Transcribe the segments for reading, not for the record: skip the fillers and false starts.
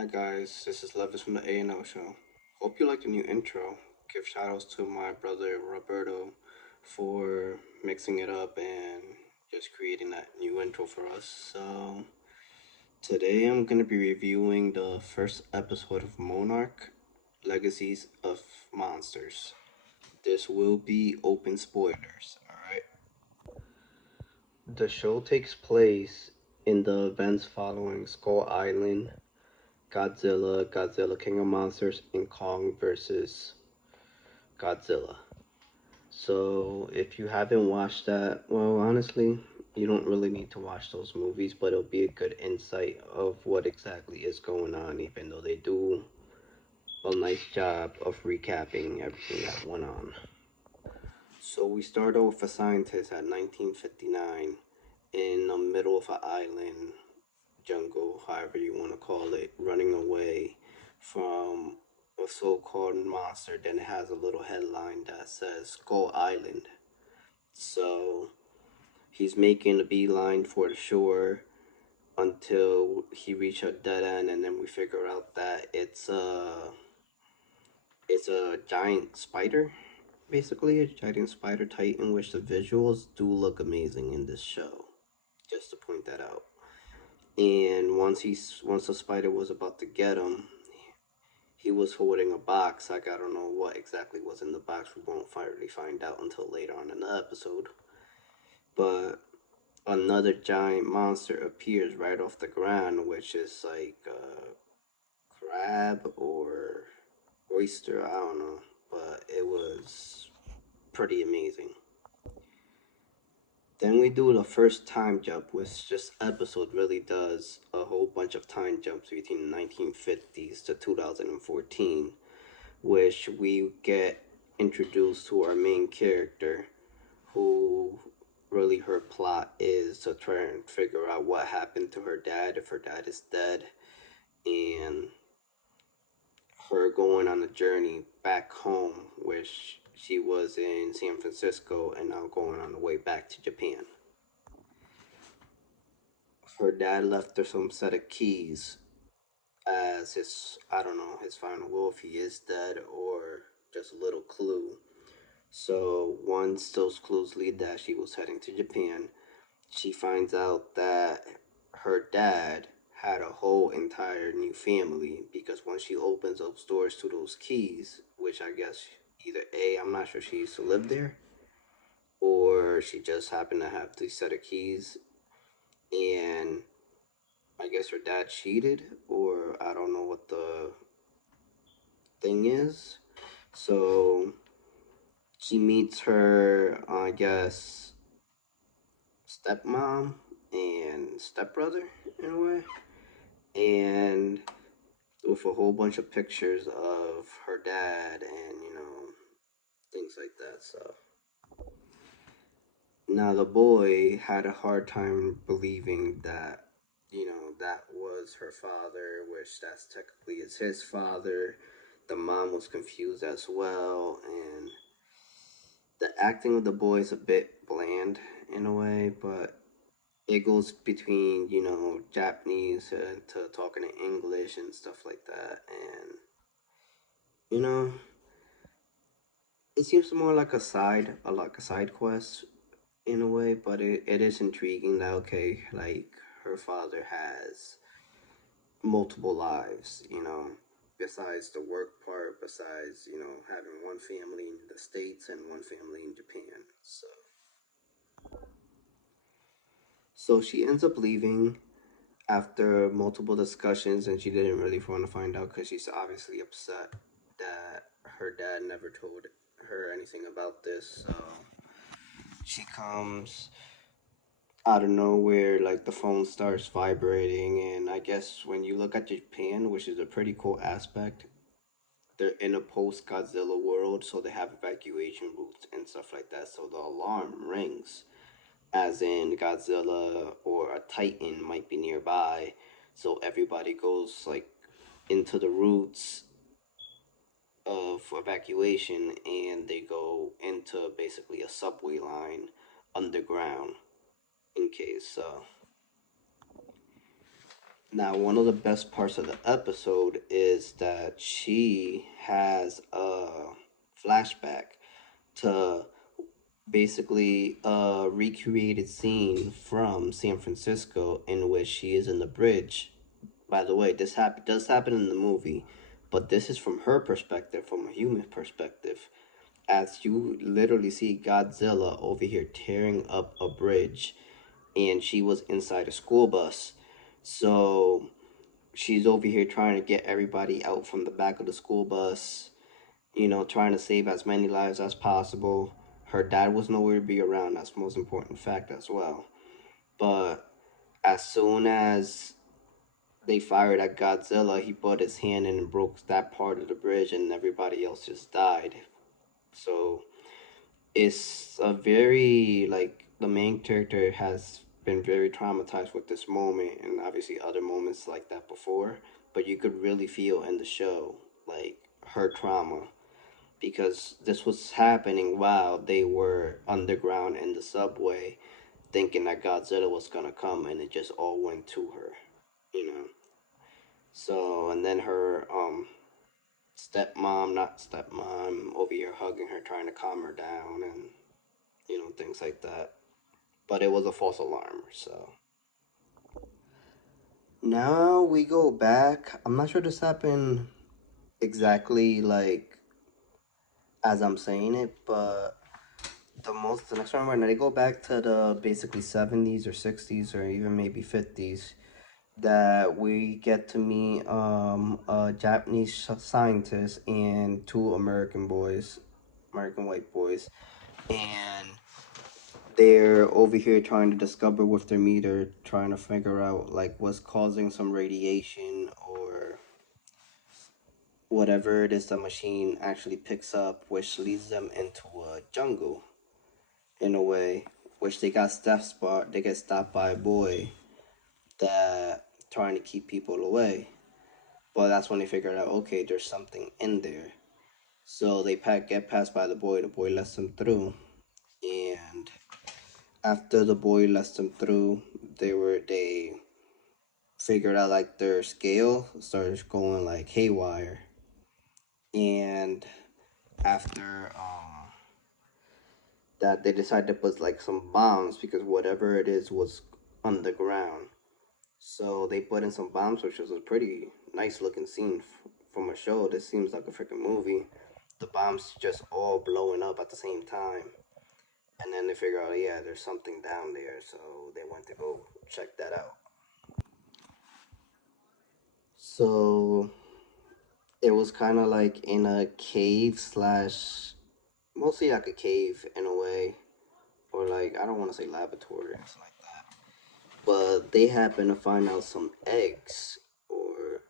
Hi guys, this is Levis from the A&O show. Hope you like the new intro. Give shoutouts to my brother Roberto for mixing it up and just creating that new intro for us. So today I'm gonna be reviewing the first episode of Monarch Legacies of Monsters. This will be open spoilers, alright? The show takes place in the events following Skull Island, Godzilla King of Monsters, and Kong versus Godzilla. So if you haven't watched that, well, honestly, you don't really need to watch those movies, but it'll be a good insight of what exactly is going on, even though they do a nice job of recapping everything that went on. So we start off with a scientist at 1959 in the middle of an island, jungle, however you want to call it, running away from a so-called monster. Then it has a little headline that says Skull Island. So he's making a beeline for the shore until he reaches a dead end, and then we figure out that it's a giant spider, basically a giant spider titan, which the visuals do look amazing in this show. Just to point that out. And once the spider was about to get him, he was holding a box. Like, I don't know what exactly was in the box. We won't really find out until later on in the episode. But another giant monster appears right off the ground, which is like a crab or oyster. I don't know, but it was pretty amazing. Then we do the first time jump, which this episode really does a whole bunch of time jumps between the 1950s to 2014, which we get introduced to our main character, who really her plot is to try and figure out what happened to her dad, if her dad is dead, and her going on a journey back home, which she was in San Francisco and now going on the way back to Japan. Her dad left her some set of keys as his, I don't know, his final will, if he is dead, or just a little clue. So once those clues lead that she was heading to Japan, she finds out that her dad had a whole entire new family, because once she opens those doors to those keys, which I guess either A, I'm not sure she used to live there, or she just happened to have the set of keys, and I guess her dad cheated, or I don't know what the thing is. So she meets her, I guess, stepmom and stepbrother in a way, and with a whole bunch of pictures of her dad and things like that. So now the boy had a hard time believing that that was her father, which that's technically is his father. The mom was confused as well, and the acting of the boy is a bit bland in a way, but it goes between Japanese to talking in English and stuff like that, and you know it seems more like a side quest in a way, but it is intriguing that, okay, like, her father has multiple lives, besides the work part, besides having one family in the States and one family in Japan. So she ends up leaving after multiple discussions, and she didn't really want to find out because she's obviously upset that her dad never told her anything about this. So she comes out of nowhere, like the phone starts vibrating, and I guess when you look at Japan, which is a pretty cool aspect, they're in a post Godzilla world, so they have evacuation routes and stuff like that. So the alarm rings, as in Godzilla or a Titan might be nearby. So everybody goes like into the routes of evacuation, and they go into basically a subway line underground in case. So Now, one of the best parts of the episode is that she has a flashback to basically a recreated scene from San Francisco in which she is in the bridge. By the way, does happen in the movie, but this is from her perspective, from a human perspective. As you literally see Godzilla over here tearing up a bridge, and she was inside a school bus. So she's over here trying to get everybody out from the back of the school bus, trying to save as many lives as possible. Her dad was nowhere to be around. That's the most important fact as well. But as soon as they fired at Godzilla, he put his hand in and broke that part of the bridge, and everybody else just died. So it's a very, like, the main character has been very traumatized with this moment, and obviously other moments like that before. But you could really feel in the show, like, her trauma, because this was happening while they were underground in the subway, thinking that Godzilla was gonna come, and it just all went to her, you know. So, and then her stepmom, not stepmom, over here hugging her, trying to calm her down, and things like that. But it was a false alarm. So now we go back. I'm not sure this happened exactly like as I'm saying it, but the next one when they go back to the basically 70s or 60s or even maybe 50s, that we get to meet a Japanese scientist and two American white boys, and they're over here trying to discover with their meter, trying to figure out like what's causing some radiation or whatever it is the machine actually picks up, which leads them into a jungle in a way, which they get stopped by a boy that trying to keep people away. But that's when they figure out, okay, there's something in there. So get passed by the boy. The boy lets them through, and after the boy lets them through, they figured out like their scale started going like haywire, and after that they decided to put like some bombs because whatever it is was underground. So they put in some bombs, which was a pretty nice looking scene from a show. This seems like a freaking movie. The bombs just all blowing up at the same time. And then they figure out, yeah, there's something down there. So they went to go check that out. So it was kind of like in a cave slash, mostly like a cave in a way. Or like, I don't want to say laboratory or anything like that. But they happen to find out some eggs or,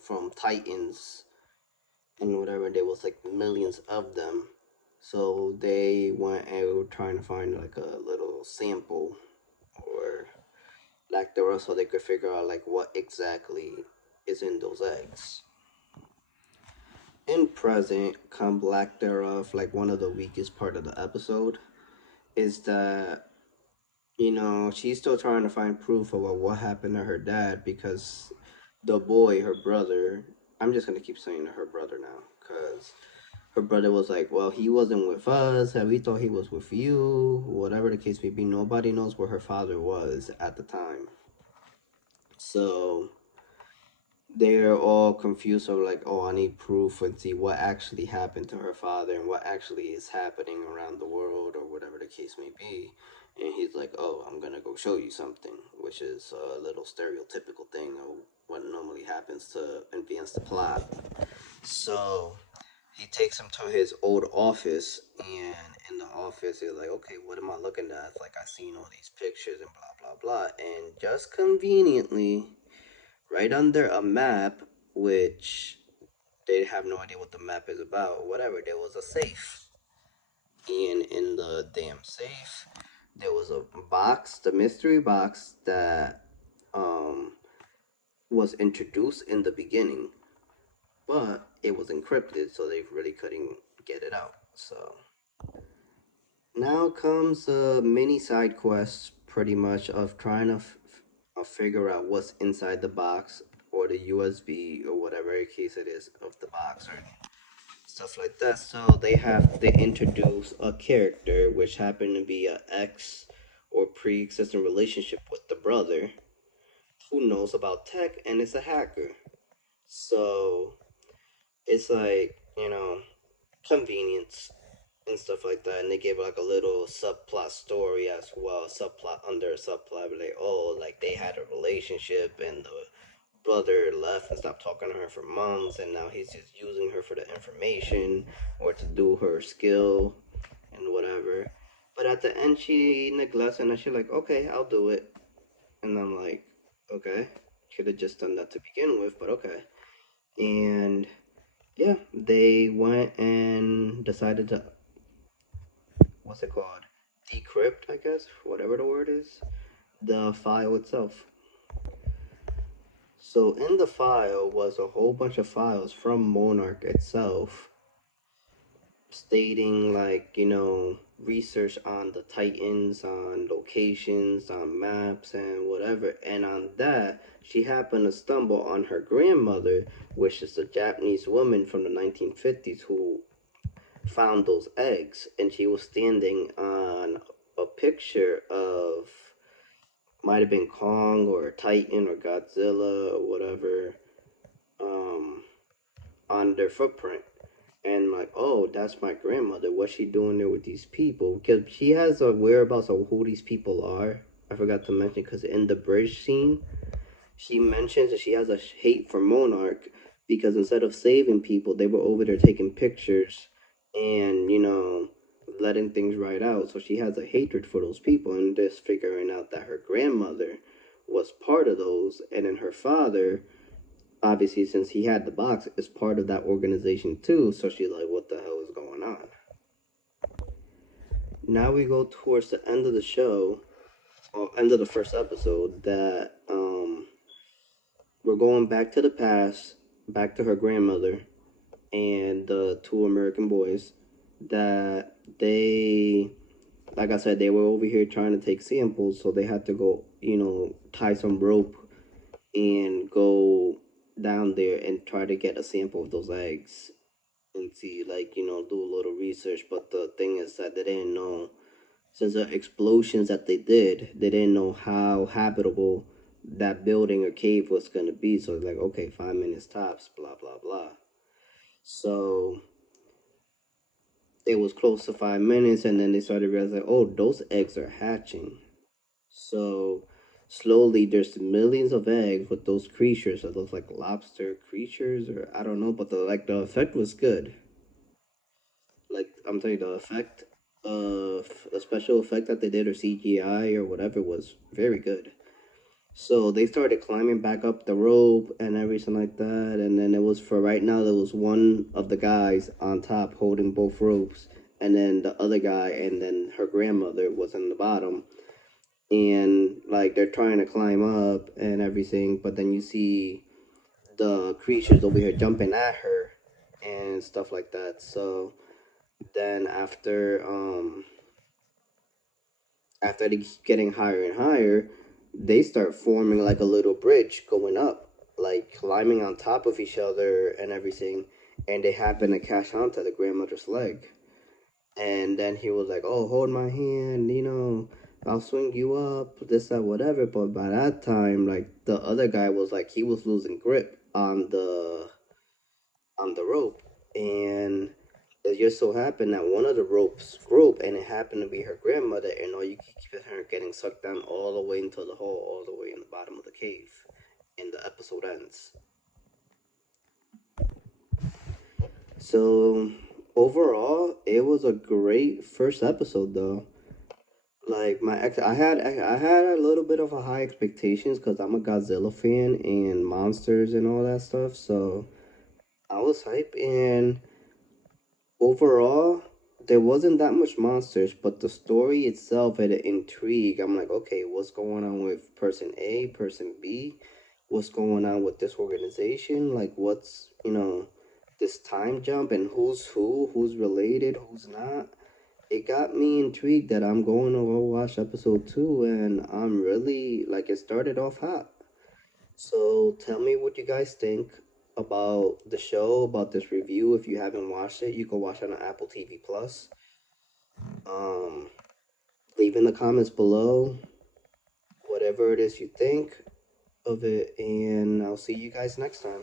from Titans and whatever. There was like millions of them. So they went and were trying to find like a little sample or lack thereof so they could figure out like what exactly is in those eggs. In present, come lack thereof, like one of the weakest part of the episode is that she's still trying to find proof of what happened to her dad because the boy, her brother, I'm just gonna keep saying her brother now because her brother was like, well, he wasn't with us, and we thought he was with you. Whatever the case may be, nobody knows where her father was at the time. So they're all confused of like, oh, I need proof and see what actually happened to her father and what actually is happening around the world or whatever the case may be. And he's like, oh, I'm gonna go show you something, which is a little stereotypical thing of what normally happens to advance the plot. So he takes him to his old office, and in the office he's like, okay, what am I looking at? It's like, I seen all these pictures and blah blah blah, and just conveniently right under a map, which they have no idea what the map is about or whatever, there was a safe. And in the damn safe, there was a box, the mystery box that um, was introduced in the beginning, but it was encrypted, so they really couldn't get it out. So now comes a mini side quest, pretty much, of trying to figure out what's inside the box or the USB or whatever case it is of the box or stuff like that. So they introduce a character which happened to be a ex or pre-existing relationship with the brother who knows about tech and is a hacker. So it's like, convenience and stuff like that. And they gave like a little subplot story as well, subplot under a subplot, like, oh, like they had a relationship and the brother left and stopped talking to her for months, and now he's just using her for the information or to do her skill and whatever. But at the end, she neglects and she's like, okay, I'll do it. And I'm like, okay, should have just done that to begin with, but okay. And yeah, they went and decided to, what's it called? Decrypt, I guess, whatever the word is, the file itself. So in the file was a whole bunch of files from Monarch itself stating like, research on the Titans, on locations, on maps and whatever. And on that, she happened to stumble on her grandmother, which is a Japanese woman from the 1950s who found those eggs, and she was standing on a picture of, might have been Kong or Titan or Godzilla or whatever, um, on their footprint. And like, oh, that's my grandmother. What's she doing there with these people? Because she has a whereabouts of who these people are. I forgot to mention because in the bridge scene, she mentions that she has a hate for Monarch because instead of saving people, they were over there taking pictures and, letting things right out. So she has a hatred for those people and just figuring out that her grandmother was part of those, and then her father, obviously, since he had the box, is part of that organization too. So she's like, what the hell is going on? Now we go towards the end of the show, or end of the first episode, that we're going back to the past, back to her grandmother and the two American boys. That they, like I said, they were over here trying to take samples, so they had to go, tie some rope and go down there and try to get a sample of those eggs and see, like, do a little research. But the thing is that they didn't know, since the explosions that they didn't know how habitable that building or cave was going to be. So it's like, okay, 5 minutes tops, blah, blah, blah. So it was close to 5 minutes, and then they started realizing, oh, those eggs are hatching. So slowly, there's millions of eggs with those creatures that look like lobster creatures, or I don't know, but the effect was good. Like I'm telling you, the effect of the special effect that they did, or CGI or whatever, was very good. So they started climbing back up the rope and everything like that. And then it was, for right now, there was one of the guys on top holding both ropes. And then the other guy and then her grandmother was in the bottom. And like they're trying to climb up and everything. But then you see the creatures over here jumping at her and stuff like that. So then after they keep getting higher and higher, they start forming like a little bridge going up, like climbing on top of each other and everything. And they happen to catch onto the grandmother's leg. And then he was like, "Oh, hold my hand, I'll swing you up, this, that, whatever." But by that time, like the other guy was like, he was losing grip on the rope, and it just so happened that one of the ropes broke, and it happened to be her grandmother, and all you keep her getting sucked down all the way into the hole, all the way in the bottom of the cave, and the episode ends. So overall, it was a great first episode, though. Like I had a little bit of a high expectations because I'm a Godzilla fan and monsters and all that stuff. So I was hype, and overall, there wasn't that much monsters, but the story itself had an intrigue. I'm like, okay, what's going on with person A, person B? What's going on with this organization? Like, what's, this time jump and who's who, who's related, who's not? it got me intrigued that I'm going to go watch episode two, and I'm really like it started off hot. So tell me what you guys think about the show, about this review. If you haven't watched it, you can watch it on Apple TV Plus. Um, leave in the comments below whatever it is you think of it, and I'll see you guys next time.